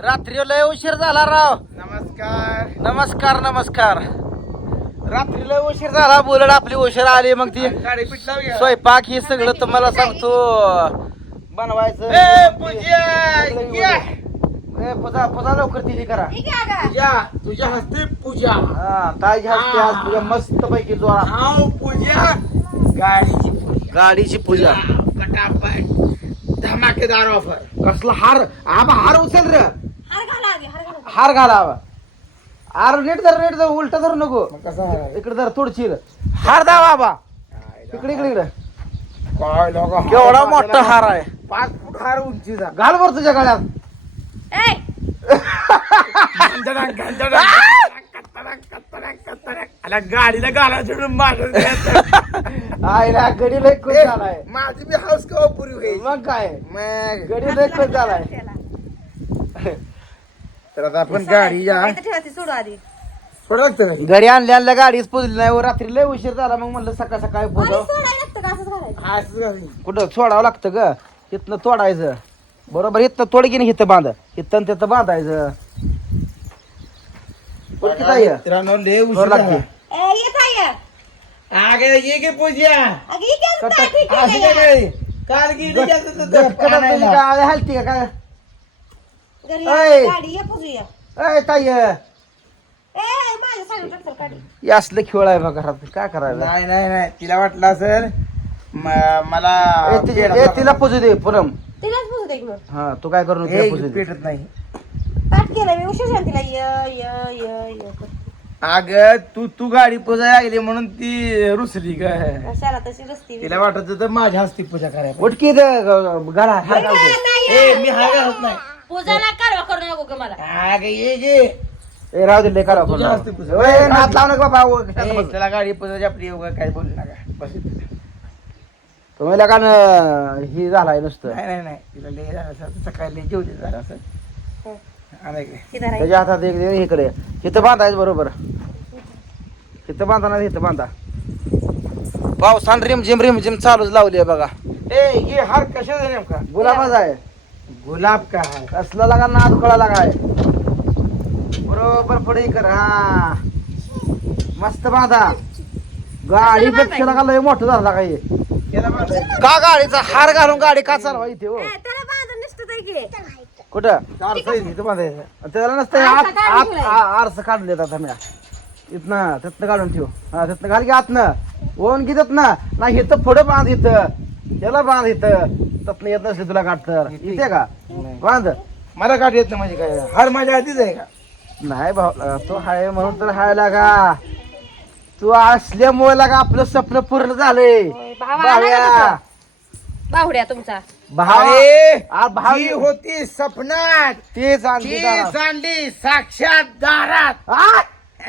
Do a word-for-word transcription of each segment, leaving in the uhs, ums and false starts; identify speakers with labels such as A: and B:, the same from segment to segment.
A: रात्री लय उशीर झाला राव.
B: नमस्कार
A: नमस्कार नमस्कार. रात्री लय उशीर झाला, बोलड आपली उशीर आली. मग ती
B: गाडी पिटला
A: स्वयंपाक हे सगळं तुम्हाला सांगतो बनवायचं.
B: ए पूजा ये.
A: ए, पूजा पूजा लवकर तिची करा.
B: पूजा तुझ्या हस्ते पूजा.
A: हा ताई हसते आज तुझ्या मस्त पैकी जोरा.
B: हाव पूजा गाडीची पूजा.
A: गाडीची पूजा.
B: कटापट धमाकेदार ऑफर.
A: कसला हार आबा हार उचल रे.
C: हार घाला आधी, हार घाला.
A: हार घाला आबा. हार नीट धर नीट धर उलट धरू नको.
B: मग कसा आहे?
A: इकडे धर थोडशी हार दाव आबा. इकडे इकडे इकडे
B: काय लोक
A: केवढा मोठा हार आहे.
B: पाच फूट हार उंचीचा.
A: घाल बर तुझ्या गळ्यात.
C: ए,
B: गंधडा, गंधडा. आला गाडीला गाला सोडून मारून
A: आईला गडी लय खुश झालाय.
B: माझी बी हाऊस कवा पुरी होईल.
A: मग काय
B: मग
A: गडी लय खुश झालाय.
C: त्याला.
B: तर आता आपण गाडी या
C: इथं ठेवा ती, सोडू आधी.
B: सोडा लागतं
A: घरी आणल्या आणल्या गाडीच पुजली नाही व रात्री लय उशीर झाला. मग म्हणलं सकाळ सकाळी
C: आणि
A: पुजव.
C: सोडायला लागतं का असंच घालायचं?
B: ना असं गाडी.
A: कुठं सोडावं लागतं ग. इथनं तोडायचं बरोबर. इथनं तोड की नाही इथं बांध. इथं तिथं बांधायचं. कुठं किती आहे?
B: मित्रांनो लय
A: जोर
B: उशीर
A: लागते.
B: झाला.
C: ए, येत आहे या.
B: आगे ये की पूजा.
C: अगं, ही काय
A: कट-
C: ताट ही
B: अशी
C: केलं
B: काय
C: या?
B: काय? काल गेली
A: गट-
B: जात होतं
A: गट- गटात तुझी
B: आणायला.
A: गाडी हलती का काय?
C: घरी
A: ऐ.
C: या, गाडी ये, पुजूया.
A: अय ताई
C: ए, माझ्या सांगून टाक गाडी.
A: हे असलं खेळ आहे बघ घरात. काय करायला
B: नाही नाही नाही तिला वाटलं असेल म- मला
A: ए, तिची- ए, तिला पुजू दे पुरम.
C: तिलाच पुजू दे की मग.
A: हा तू काय करू नको,
B: ए,
A: तिला पुजू दे.
B: पेटत नाही.
C: ताट केलं मी, उशीर झाला तिला. य य य य करते.
B: अग तू तू गाडी पूजा लागली म्हणून ती रुसली ग.
C: कशाला तशी रस्ती
B: तिला वाटत होतं माझ्या हस्ती पूजा करायला.
A: उठकी घाला हात घाल दे.
B: ए मी हा घालत नाही.
C: पूजाला कारवा करू नको ग मला.
B: अग ये गे.
A: ए राहू दे लय करा
B: तुझ्या हस्ते पुजू.
A: हात लावू नका बाबा व- कशाला
B: ए,
A: बस.
B: त्याला गाडी पूजाची आपली उगा काय बोलू नका. बस.
A: तुम्ही लगा ही झालाय नुसतं.
B: नाही नाही नाही तिला लय झालं असं सकाळी लय जेवली झालं असं.
C: हो.
B: आणि काय?
C: इथं राहील.
A: त्याच्या हातात एक दे इकडे. इथं बांधायचं बरोबर. इथं बांधा ना इथं बांधा. पावसान रिम झिम रिम झिम चालूच लावली आहे बघा.
B: ए हे हार कशाचा नेमका?
A: गुलाबाच आहे.
B: गुलाब का हार?
A: कसला लागा नाद खोळा लागाय. बरोबर पुढे कर. हा मस्त बांधा. गाडी पेक्षा लागा लय मोठं झालं लागा हे.
B: त्याला बांधायचं.
A: का गाडीचा हार घालून गाडी का चालवा इथे हो?
C: ए, त्याला बांधून निसतं आहे की.
A: कुठं
B: चार सैन इथं बांधायचं.
A: त्याला नसतं
C: आरसा
A: आत
C: काढून
A: आत
C: ठेवायचं.
A: आ- आरसा काढून देतात आम्ही. इथनं तिथनं काढून ठेव. हा तिथनं घाल की आतनं ओन घेतात ना. नाही इथं पुढं बांध. इथं त्याला बांध. इथं तत्न येत नसले तुला काढ तर इथे का बांध.
B: मला गाडी येत नाही म्हणजे काय हार माझ्या आधीच आहे का?
A: नाही भाऊ तो हाय म्हणून तर हाय लागा. तू असल्यामुळे लागा आपलं स्वप्न पूर्ण झालंय.
C: होय, भाव आला का
A: भाव्या.
C: तुझा? बाहुड्या तुमचा.
A: भाव
B: अरे,
A: आ, भाव
B: जी होती सपनात
A: तेच आणली
B: ती
A: दारात.
B: सांडली साक्षात दारात.
A: आ?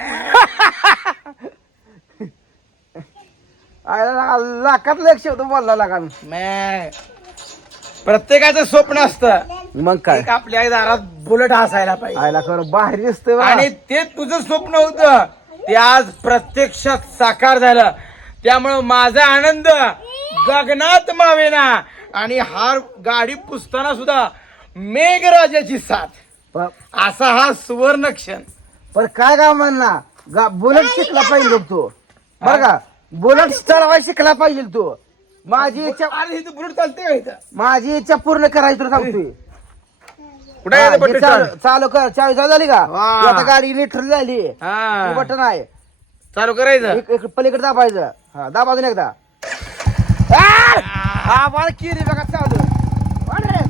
A: आयला लागा लाखात एक शब्द बोलला लागा.
B: मॅ प्रत्येकाचं स्वप्न असतं
A: मग काय
B: एक आपल्या दारात बुलेट असायला पाहिजे.
A: आयला कर भारी दिसतोय बा.
B: आणि ते तुझं स्वप्न होतं ते आज प्रत्यक्षात साकार झालं. त्यामुळं माझा आनंद गगनात मावेना. आणि हार गाडी पुसताना सुद्धा मेघराजाची साथ.
A: प-
B: असा हा सुवर्ण क्षण.
A: पण काय का म्हणला गा- बुलेट शिकला पाहिजे तू बर का. बुलेट चालवाय शिकला पाहिजे तू. माझी इच्छा
B: अरे इथं बुलेट चालते का इथं?
A: माझी इच्छा पूर्ण करायची तुला सांगतोय.
B: कुठे
A: हा,
B: आहे ते
A: हे
B: बटन?
A: चालू चालू कर. चावी चालू झाली का
B: वा.
A: ही आता गाडी नीट झाली.
B: हा.
A: बटन आहे
B: चालू करायचं.
A: एक- एक पलीकडे दाबायचं. हा दाबा अजून एकदा. आ! हा मला केली बघा चालू. वाढ रे.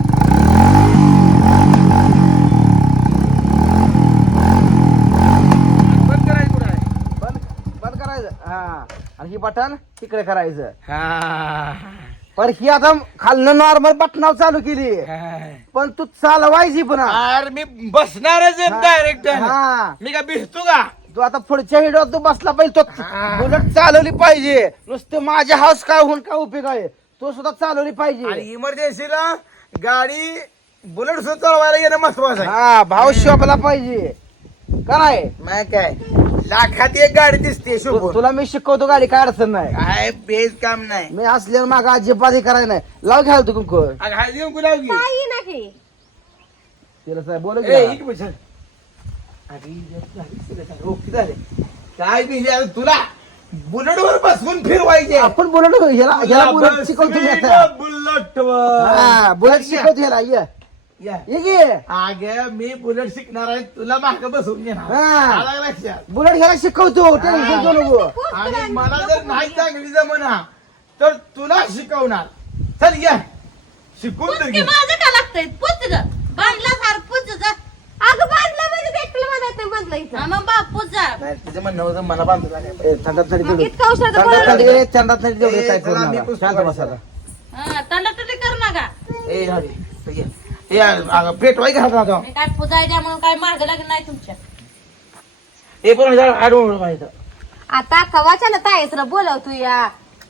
B: बंद करायचं कुठं आहे?
A: बंद बंद करायचं. हा आणि ही बटन तिकडे करायचं.
B: हा.
A: पण ही आता खालनं नॉर्मल बटनावर चालू केली.
B: हा.
A: पण तू चालवायची पुन्हा.
B: अरे मी बसणारच
A: हा.
B: डायरेक्ट.
A: हा
B: मी का भिजतो का?
A: तू आता पुढच्या हिडोत तू बसला पाहिजे. तो
B: हा.
A: बुलेट चालवली पाहिजे. नुसते माझ्या हाऊस काय होऊन काय उपयोग आहे. तो सुद्धा चालवली पाहिजे.
B: आणि इमर्जन्सीला गाडी बुलेट सुद्धा चालवायला येणं महत्वाचं आहे.
A: हा भाऊ शोभला पाहिजे का नाही.
B: नाही काय लाखात एक गाडी दिसते
A: तु-
B: शोभून.
A: तुला मी शिकवतो गाडी काय अडचण नाही.
B: काय बेज काम नाही.
A: मी असल्यावर मागा अजिबात हे करायला नाही. लाव घ्याल तू कुंकू.
B: अगं हळदी कुंकू लाव की.
C: काही ना की.
A: तिला साहेब बोलू
B: ए,
A: की
B: इकडे बस. अरे, झाली सगळं झालं. ओके झाले. काय बी हे, तुला बुलेटवर बसवून फिरवायचे.
A: आपण बोलतो ह्याला ह्याला बुलेट शिकवतो मी आता.
B: बुलेटवर.
A: हा बुलेट शिकवतो ह्याला ये
B: या.
A: ये की
B: अगं मी बुलेट शिकणार आहे तुला माग बसवून घेणार.
A: हा.
B: आलं लक्षात?
A: बुलेट ह्याला शिकवतो टेन्शन घेऊ नको.
B: आणि मला जर नाही चांगली जमना तर तुला शिकवणार. चल या शिकून तर
D: पुचके
B: घे.
D: माझं का लागतंय पुच ग बांधला सार पुच जा
C: अगं बांधलं म्हणजे ते एकटीला बांधायचं नाही बांधलं इथं.
D: हा, मग बाप पुच जा
B: नाही तुझं म्हणणं होतं मला बांधून लागायचं.
A: ए, थंडात थंडी
C: मग
A: तेवढी.
C: इतका उशीर तर
A: थंडात
C: बोलायला
A: थंडी
C: लागलं.
A: थंडात थंडी तेवढी
B: ए,
A: काय
B: चला,
A: करू
B: मी
A: नका.
B: पुस्तक
A: शांत बसा
B: वाचायचं.
A: आता.
D: हा तंडाटुटी कर नका
B: ए हरी तर ये. ए, अगं, पेटवाय घरात राहतो.
D: मी काय पुजाय द्या म्हणून काय मार्ग लागत नाही तुमच्या
B: ए पण आडवून माहित.
C: आता कवाच्या ना तायस र बोलव तू या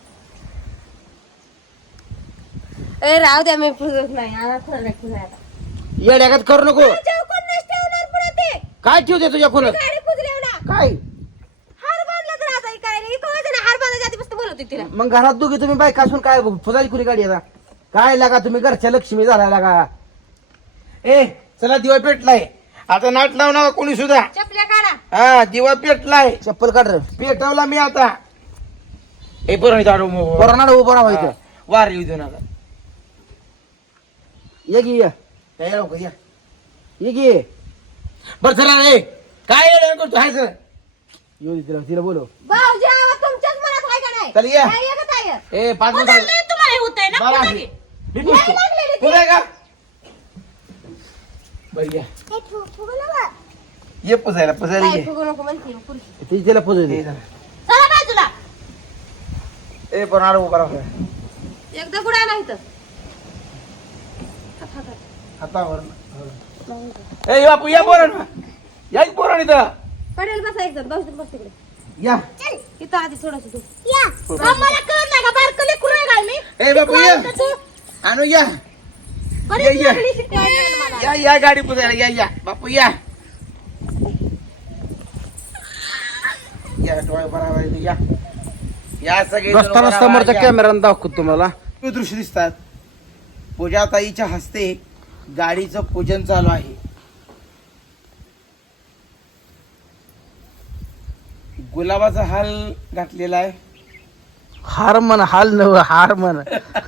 C: ए राहू द्या मी पुजत नाही आला खरं नाही पुजायला.
A: येड्यागत करू नको.
C: जेव कोण नस ठेवणार पुढे ते
A: काय ठेवते तुझ्या खोलत
C: गाडी पुजली ना
A: काय
C: हार बांधला तर आता काय नाही कवाच्या ना हार बांधायच्या आधीपासून बोलवते तिला.
A: मग घरात दोघी तुम्ही बायका असून काय फुजारी कुणी गाडी आता काय लागा तुम्ही घरच्या लक्ष्मी झाला लागा.
B: ए चला दिवा पेटलाय आता नाट लावू नका कोणी सुद्धा.
C: चपल्या काढा.
B: हा दिवा पेटलाय
A: चप्पल काढ रे.
B: पेटवला मी आता. ए बरं आडवून
A: कोरोना उभं राहा इथं.
B: वार येऊ देऊ नका.
A: ये की ये
B: या लवकर या.
A: ये की ये.
B: बरं चला रे काय येडं करतो हाय सर.
A: येऊ दे तिला तिला बोलव.
C: भाऊजी आवाज तुमच्याच मनात आहे का नाही
B: चल ये.
C: काय आहे का ताई?
B: ए पाच मिनिट
D: पुजायला तुम्हाला हे होतंय ना
B: बरं
D: पुजा
B: आहे.
D: की.
B: मी पुसतो. पुराय का बरं या.
C: हे ठेव, ठेव ना.
B: ये पुसायला पुसायला
C: काय
B: ये.
C: फुगू नको म्हणते पुरुष.
A: ती तिला पोजू
B: ए,
A: दे.
B: चला.
D: चला बाजूला
B: ए पण आडवू करा
C: एकदा कुठं नाही तर
B: हातावर. ए बापू या पोरण या की पोरण इथं
C: पडेल बसा एकदम बस बस तिकडे
B: या.
C: इथं आधी थोडस तू
D: या आम्हाला कळत नाही का बारकं लेकरू आहे काय मी
B: ए बापू या आणू या.
D: बरीच
B: ये, ये.
D: लागली शिकवायला मला.
B: या या गाडी पुसायला या या बापू या या डोळे बरोबर या या सगळे जण
A: रस्ता
B: बरोबर
A: समोरच्या
B: या.
A: कॅमेरानं दाखवतो तुम्हाला.
B: हे दृश्य दिसतात. पूजाताईच्या हस्ते गाडीचं पूजन चालू आहे. गुलाबाचा हाल घातलेला आहे.
A: हार म्हण हाल नव हार म्हण.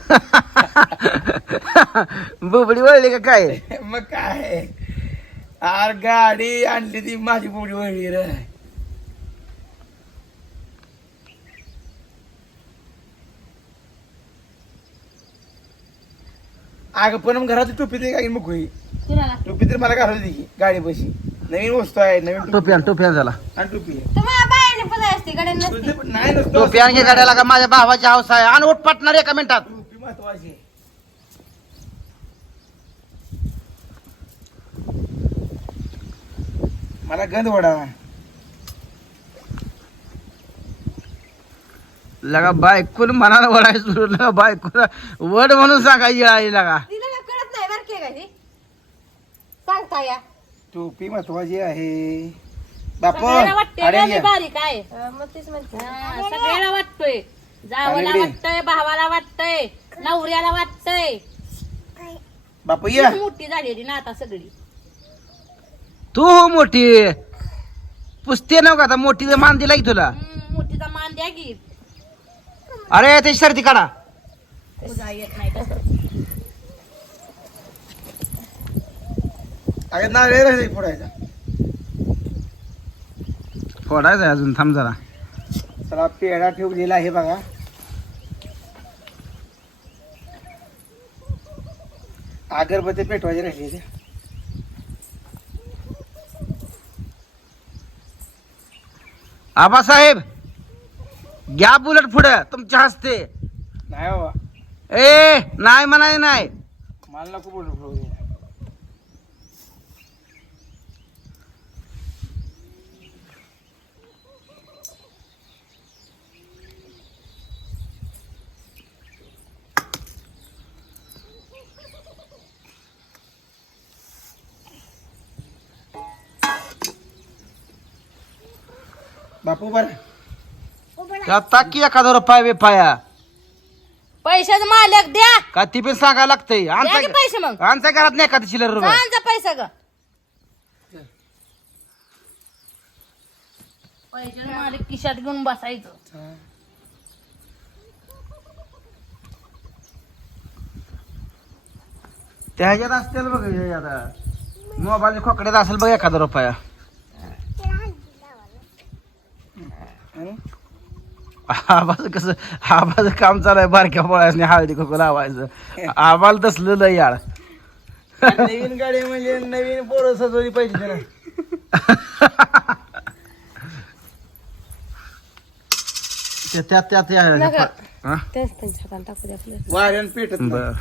A: बुबडी वळली का काय.
B: मग काय आर गाडी आणली ती माझी बुबडी वळली रे. अगं पण घराची टोपी दे काय मग होई.
D: कुणाला?
B: टोपी तर मला घालू दे गाडी बशी. नवीन वस्तू आहे नवीन
A: टोपी आण टोपी आण झाला.
B: आणि टोपी आहे.
C: तुम्हाला बायाने पुजाय असते गड्या नसते.
B: तुझं पण नाही नसतो
A: टोपी आणखी गाड्याला का माझ्या भावाची हाऊस आहे आणि उठ पटणार एका मिनिटात.
B: टोपी महत्वाची आहे. मला गंध वडा
A: लगा बायकून मनाला वडाय सुरू लगा बायकूला वड म्हणून सांगायची आई लगा.
C: तिला काय कळत नाही बरं के काय सांगता या
B: टोपी महत्वाची आहे. बाप
D: सगळ्याला वाटतंय
B: अरे
D: ना मी
B: ये.
D: बारीक आहे
C: अं, मग तेच म्हणते
D: हा, सगळ्याला वाटतोय जावला
B: अलीकडे.
D: वाटतंय भावाला वाटतंय नवऱ्याला वाटतंय
B: बाप ये.
D: मोठी झालेली ना आता सगळी
A: तू हो मोठी पुसते नव का आता मोठी मान दिला की तुला.
D: हम्म, मोठीचा मान द्या की
A: अरे त्याची सर्दी काढा.
D: पूजा येत नाही तसं
B: अगं ना रे रे फोडायचा.
A: फोडायचं आहे अजून थांब जरा.
B: चला पेढा ठेवलेला आहे बघा. अगरबत्ती पेटवायची राहिली ते.
A: आबासाहेब घ्या बुलेट पुढे तुमच्या हस्ते.
B: नाही बाबा
A: ए नाही म्हणाय नाही.
B: मला नको बोलू बोलू. बापू बर
A: टाकी एखादा रुपया बिपाया
D: पैशाचं मालक द्या
A: का ती पण सांगायला लागतंय.
D: द्या की पैसे मग
A: आमच्या घरात नाही एखादी चिल्लर रुपये.
D: सांगा पैसा ग पैसे मला खिशात घेऊन बसायचं.
A: त्या ह्याच्यात असतील बघ आता मोबाईल खोकड्यात असेल बघ एखादा रुपया. आबाचं कसं आबाचं काम चालू आहे बारक्या पोळ्याने हळदी कुकू लावायचं. आबाला तसलं लय याड.
B: नवीन गाडी म्हणजे नवीन पोरं सजवली पाहिजे त्याला.
A: त्या त्या त्या त्या
C: नका.
A: हा?
C: तेच त्यांच्या हाताने टाकू दे आपलं.
B: वाऱ्यान पेटत नाही.
A: बर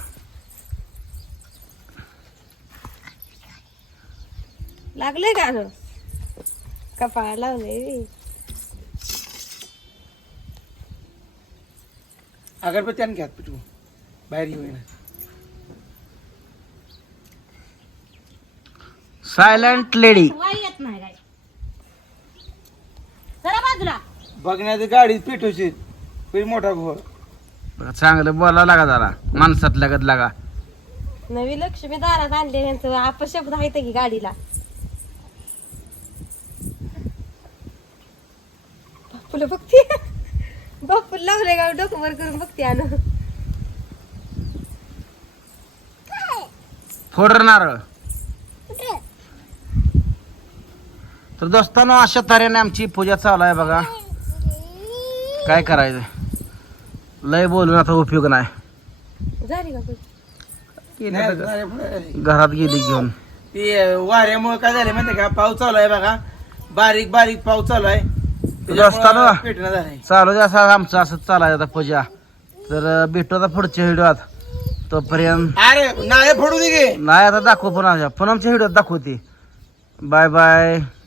C: लागले का ग कपाळ लावले.
B: अगरबत्ती घ्या पिटू बाहेर येऊ.
A: Silent lady.
D: वाई येत नाही काय. जरा बाजूला.
B: बघण्याची गाडी पेटवची तरी मोठा घोर.
A: चांगलं बोलावं लागा जरा माणसात लागत लागा.
C: नवी लक्ष्मी दारात आणले यांचं अपशब्द आहे की गाडीला. बापूला बघते बापू लावले का डोकं वर करून बघते आण.
A: फोडर नारळ. तर दोस्तांनो अशा तऱ्हेने आमची पूजा चालू आहे बघा. काय करायचं लय बोलून आता उपयोग नाही.
C: झाली का पूजा?
A: घरात गेली घेऊन.
B: ते वाऱ्यामुळे काय झालं माहिती का पाऊस चालू आहे बघा. बारीक बारीक पाऊस चालू आहे.
A: दोस्तांनो
B: पेटणं झालंय.
A: चालू द्या असं आमचं असंच चालायचं आता पूजा. तर भेटू आता पुढच्या व्हिडिओत. तोपर्यंत
B: अरे नाळे फोडू दे गे.
A: नाही आता दाखवू पुन्हा पुन्हा आमच्या व्हिडिओत दाखवते. Bye bye.